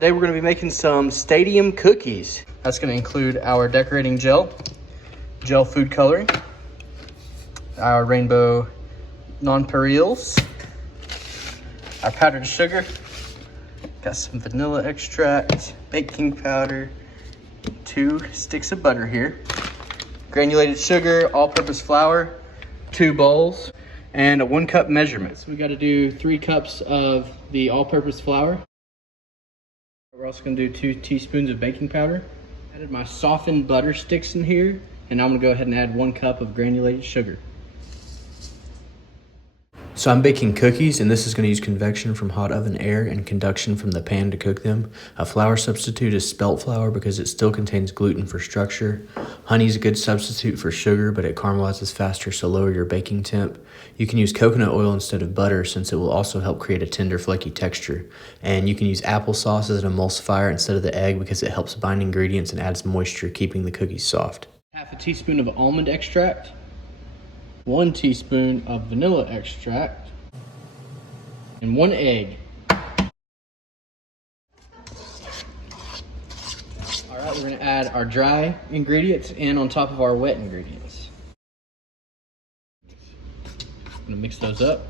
Today we're going to be making some stadium cookies. That's going to include our decorating gel food coloring, our rainbow nonpareils, our powdered sugar, got some vanilla extract, baking powder, 2 sticks of butter here, granulated sugar, all-purpose flour, 2 bowls, and a 1 cup measurement. So we got to do 3 cups of the all-purpose flour. We're also going to do 2 teaspoons of baking powder. Added my softened butter sticks in here, and now I'm going to go ahead and add 1 cup of granulated sugar. So I'm baking cookies, and this is going to use convection from hot oven air and conduction from the pan to cook them. A flour substitute is spelt flour because it still contains gluten for structure. Honey is a good substitute for sugar, but it caramelizes faster, so lower your baking temp. You can use coconut oil instead of butter since it will also help create a tender, flaky texture. And you can use applesauce as an emulsifier instead of the egg because it helps bind ingredients and adds moisture, keeping the cookies soft. Half a teaspoon of almond extract, 1 teaspoon of vanilla extract, and 1 egg. All right, we're gonna add our dry ingredients in on top of our wet ingredients. I'm gonna mix those up.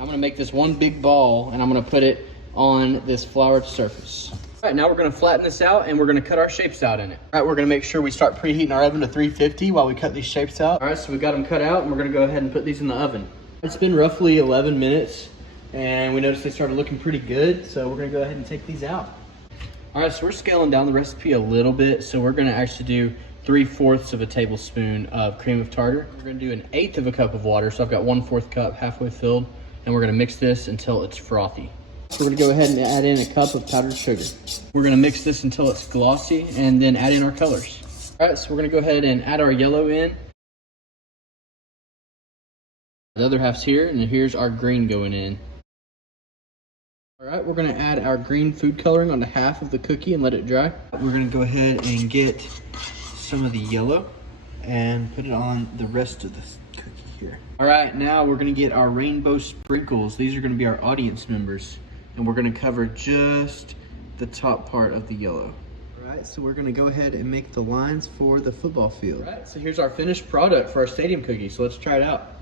I'm gonna make this one big ball and I'm gonna put it on this floured surface. All right, now we're gonna flatten this out and we're gonna cut our shapes out in it. All right, we're gonna make sure we start preheating our oven to 350 while we cut these shapes out. All right, so we got them cut out and we're gonna go ahead and put these in the oven. It's been roughly 11 minutes and we noticed they started looking pretty good, so we're gonna go ahead and take these out. All right, so we're scaling down the recipe a little bit, so we're gonna actually do 3/4 of a tablespoon of cream of tartar. We're gonna do 1/8 of a cup of water, so I've got 1/4 cup halfway filled, and we're gonna mix this until it's frothy. So we're gonna go ahead and add in a cup of powdered sugar. We're gonna mix this until it's glossy and then add in our colors. All right, so we're gonna go ahead and add our yellow in. The other half's here, and here's our green going in. All right, we're gonna add our green food coloring onto half of the cookie and let it dry. We're gonna go ahead and get some of the yellow and put it on the rest of the cookie here. All right, now we're gonna get our rainbow sprinkles. These are gonna be our audience members, and we're gonna cover just the top part of the yellow. All right, so we're gonna go ahead and make the lines for the football field. All right, so here's our finished product for our stadium cookie, so let's try it out.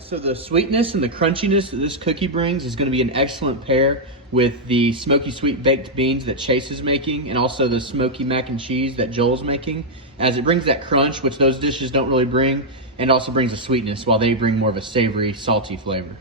So the sweetness and the crunchiness that this cookie brings is going to be an excellent pair with the smoky sweet baked beans that Chase is making, and also the smoky mac and cheese that Joel's making, as it brings that crunch, which those dishes don't really bring, and also brings a sweetness while they bring more of a savory, salty flavor.